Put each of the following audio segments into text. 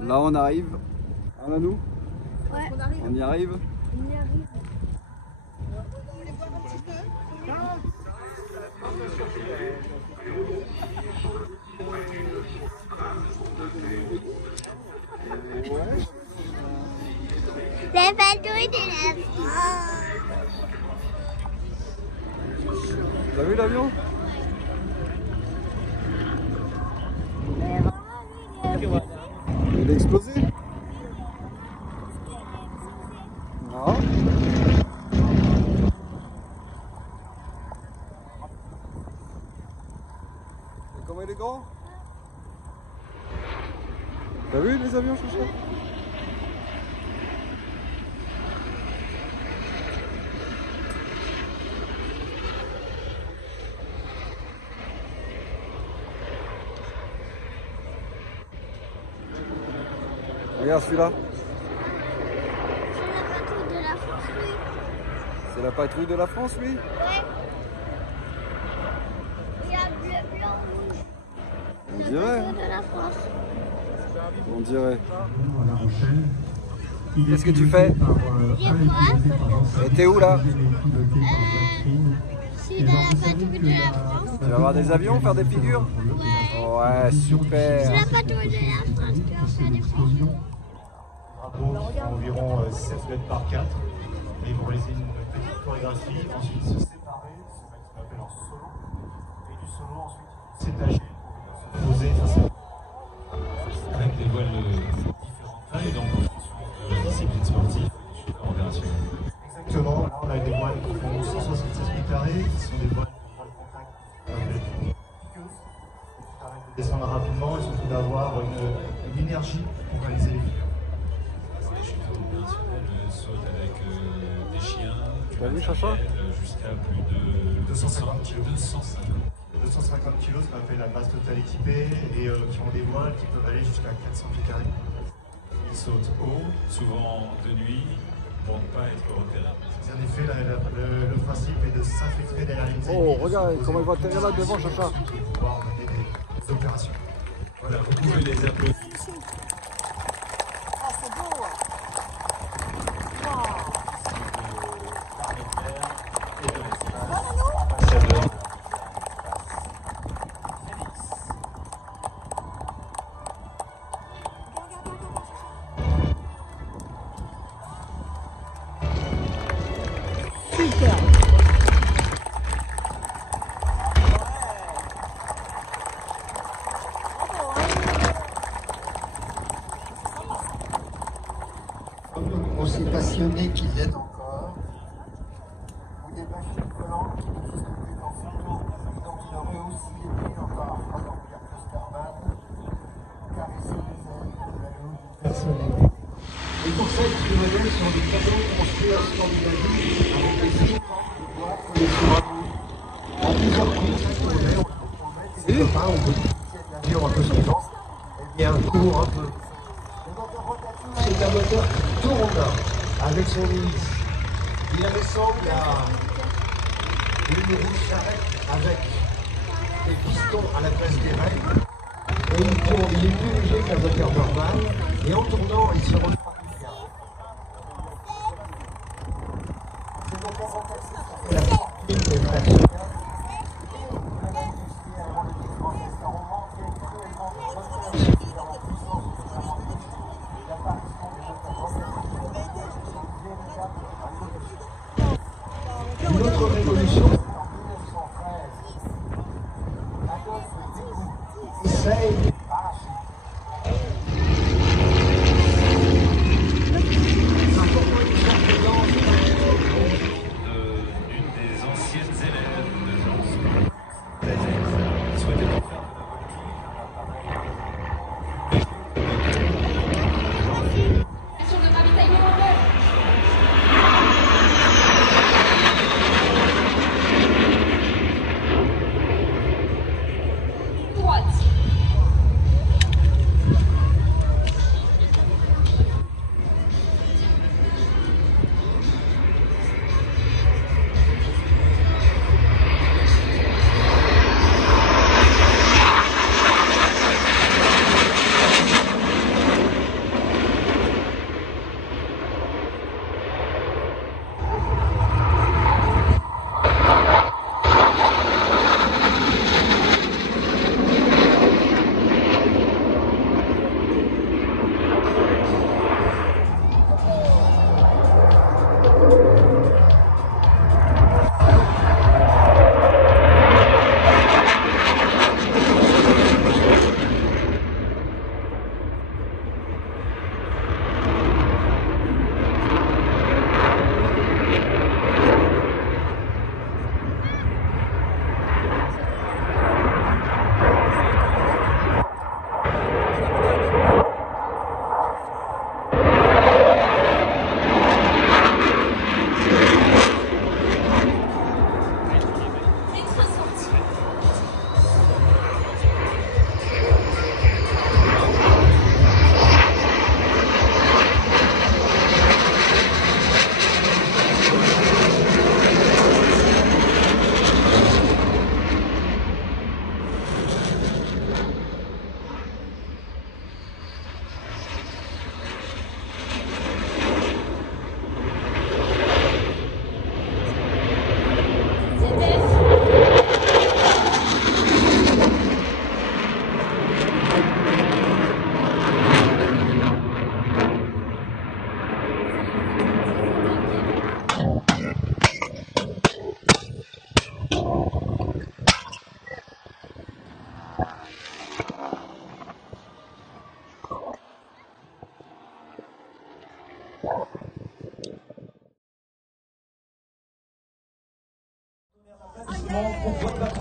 Là on arrive. Ah là nous Ouais. on y arrive. On y arrive. La patrouille de la France. T'as vu l'avion? Il a explosé? Non. Et comment il est grand? T'as vu les avions, Chacha? Regarde celui-là. C'est la patrouille de la France, lui. C'est la patrouille de la France, lui? Ouais. Regarde, bleu, blanc, rouge. On La dirait. patrouille de la France. On dirait. À La Rochelle. Qu'est-ce que tu fais? Je vois. Et t'es où là? Je suis dans la patrouille de la France. Tu vas voir des avions, faire des figures? Ouais. Ouais, super. C'est la patrouille de la France qui va faire des figures. Drapeaux qui font environ 7 mètres par 4. Et ils vont réaliser une petite chorégraphie, ensuite se séparer, se mettre ce qu'on appelle en solo. Et du solo, ensuite, s'étager pour venir se poser face à avec des voiles différentes tailles, donc en fonction de la discipline sportive et des chauffeurs opérationnels. Exactement, là on a des voiles qui font 176 mètres carrés, qui sont des voiles contact, qu'on appelle piqueuses, qui permettent de descendre rapidement et surtout d'avoir une énergie pour réaliser les figures. Les chauffeurs opérationnels sautent avec des chiens, T'as vu, Chacha? jusqu'à plus de 250 kg. 250 kg, ce qu'on appelle la masse totale équipée, et qui ont des voiles qui peuvent aller jusqu'à 400 pieds carrés. Ils sautent haut, souvent de nuit, pour ne pas être repérés. En effet, le principe est de s'infiltrer derrière les ennemis. Oh, regarde comment il va atterrir là devant, Chacha. Pour pouvoir mener des opérations. Voilà, vous pouvez les applaudir. Aussi passionnés qu'ils êtes encore, ou des machines volantes qui n'existent plus dans ce temps, donc il aurait aussi aimé encore remplir Klosterman, caresser les ailes de la loupe personnelle. Et pour celles qui le modèle sont des cadeaux construits en Scandinavie avec des éléments de bois collés sur un bout. À plusieurs coups, on met des copains, on peut utiliser de l'avion un peu suivant, et bien court un peu. C'est un moteur qui tourne avec son hélice. Il ressemble à une roue charrette avec des pistons à la place des règles. Et il tourne, il est plus léger qu'un moteur normal. Et en tournant, il se refroidit bien. C'est donc un moteur qui la fortune des frères Sonia. Une autre révolution, en 1913, Adolphe Dégout essaye des parachutes. D'une des anciennes élèves de Jean Sport. Elle souhaitait en faire de la Sur le ravitaillement en l'air. Droite.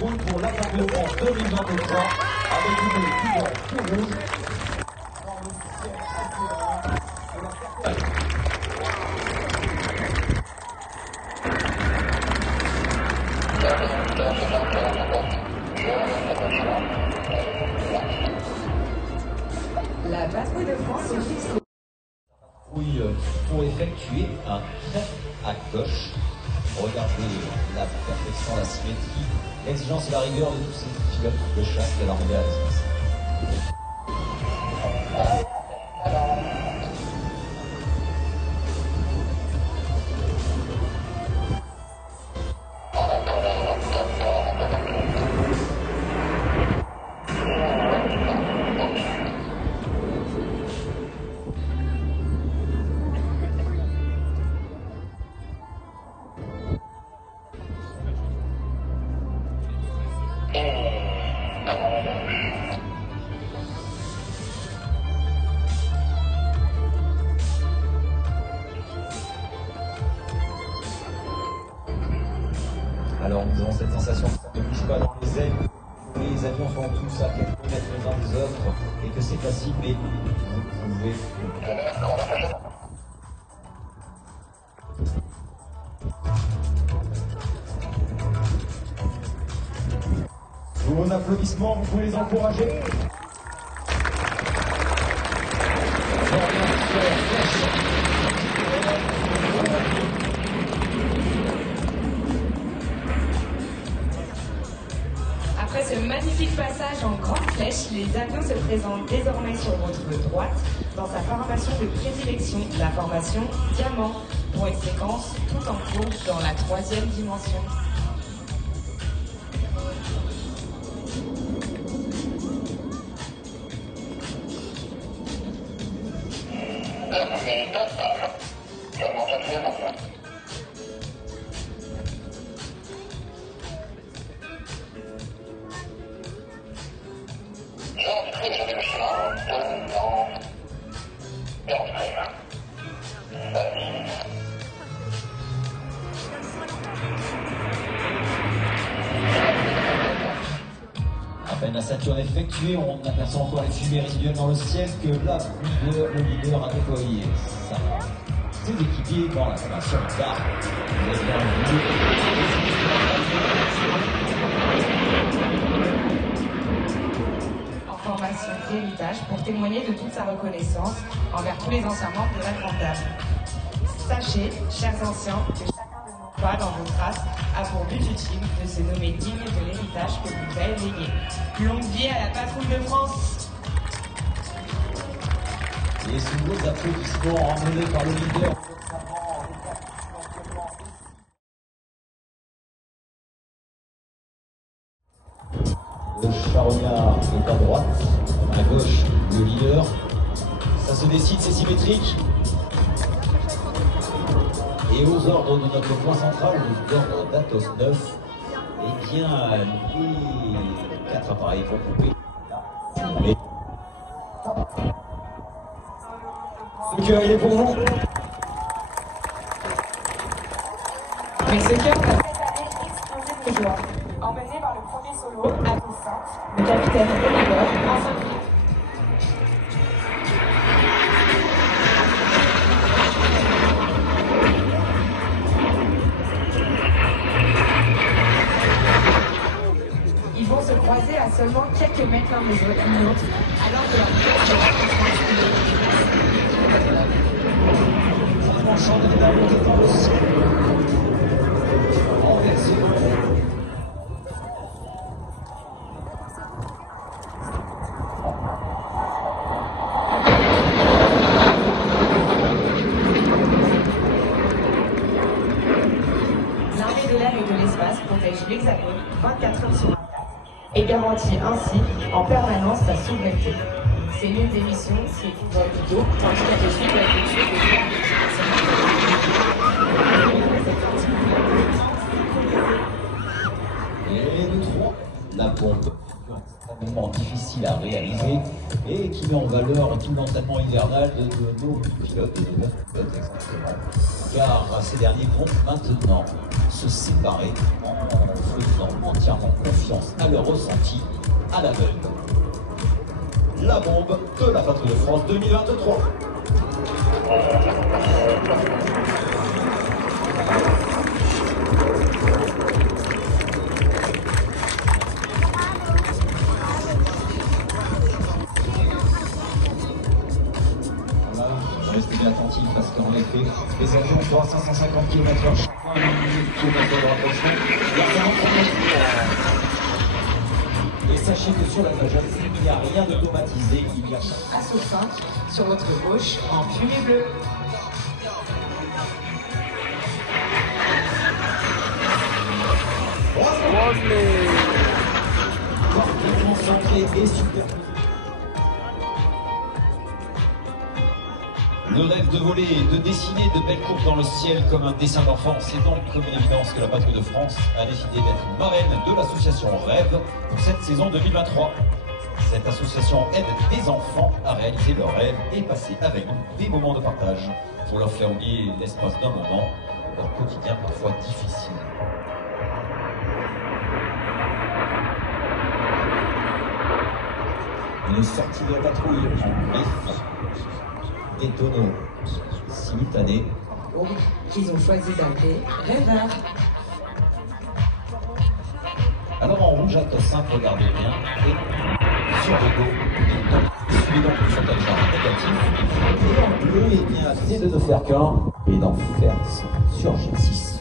patrouille pour l'accordement 2023 avec une couleur tout rouge. La patrouille de France se fixe. Oui, pour effectuer un trait à gauche. Regardez la perfection, la symétrie, l'exigence et la rigueur de tous ces pilotes de chasse de l'armée à l'espace. Alors nous avons cette sensation que ça ne bouge pas dans les ailes, les avions sont tous à quelques mètres les uns des autres et que c'est facile, mais vous pouvez... Sous vos applaudissements, vous pouvez les encourager. Après ce magnifique passage en grande flèche, les avions se présentent désormais sur votre droite dans sa formation de prédilection, la formation diamant, pour une séquence tout en cours dans la 3e dimension. À peine la ceinture effectuée, on aperçoit encore les fumées résiduelles dans le ciel que là, le leader a déployé ses équipiers dans la formation d'art. Vous avez bien vu. En formation d'héritage pour témoigner de toute sa reconnaissance envers tous les anciens membres de la Grande Dame. Sachez, chers anciens, que chacun de nos pas dans vos traces a pour but ultime de se nommer digne de l'héritage que vous avez légué. Longue vie à la patrouille de France! Et sous vos applaudissements emmenés par le leader. Le charognard est à droite, à gauche le leader. Ça se décide, c'est symétrique. Et aux ordres de notre point central, aux ordres d'Atos 9, eh bien, les 4 appareils vont couper. Mais... ce cœur, il est pour vous. Mais ce cœur va cette année exploser de joie. Emmené par le premier solo, Atos 5, le capitaine Oliver, ancien pilote. Ils vont se croiser à seulement quelques mètres l'un des autres, alors que leur pilote se Franchement, de la montée dans le ciel. Renversé. L'armée de l'air et de l'espace protège l'Hexagone 24 heures sur 24 et garantit ainsi en permanence sa souveraineté. C'est l'une des missions qui équivaut plutôt, tandis qu'elle suit la culture Et de 3, la bombe, extrêmement difficile à réaliser et qui met en valeur tout l'entraînement hivernal de nos pilotes, de nos pilotes exactement. Car ces derniers vont maintenant se séparer en faisant entièrement confiance à leur ressenti à l'aveugle. La bombe de la Patrouille de France 2023. Restez bien attentifs parce qu'en effet, les avions sont à 550 km/h chaque fois, 1 km de rapprochement. Et sachez que sur la fageole, il n'y a rien d'automatisé, il y a Asso 5 sur votre gauche en fumée bleue. parfaitement centré et superposé. Le rêve de voler et de dessiner de belles courbes dans le ciel comme un dessin d'enfant, c'est donc comme une évidence que la Patrouille de France a décidé d'être marraine de l'association Rêve pour cette saison 2023. Cette association aide des enfants à réaliser leurs rêves et passer avec eux des moments de partage pour leur faire oublier l'espace d'un moment, leur quotidien parfois difficile. Une sortie de la patrouille en vif, des tonneaux simultanés. Qu'ils ont choisi d'appeler Rêveur. Alors en rouge, à simple, regardez bien, et sur le dos, suivez donc le frontal charge négatif, et en bleu, et bien, c'est de ne faire qu'un, et d'en faire sur G6.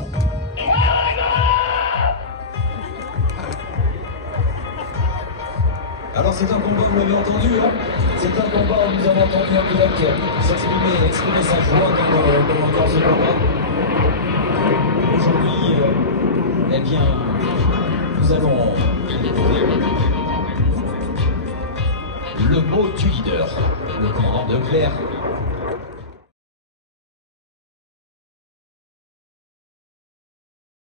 Alors c'est un combat, vous l'avez entendu, hein, c'est un combat où nous avons entendu un pilote exprimer sa joie dans encore ce combat. Aujourd'hui, eh bien, nous allons découvrir le mot du leader, le commandant Leclerc,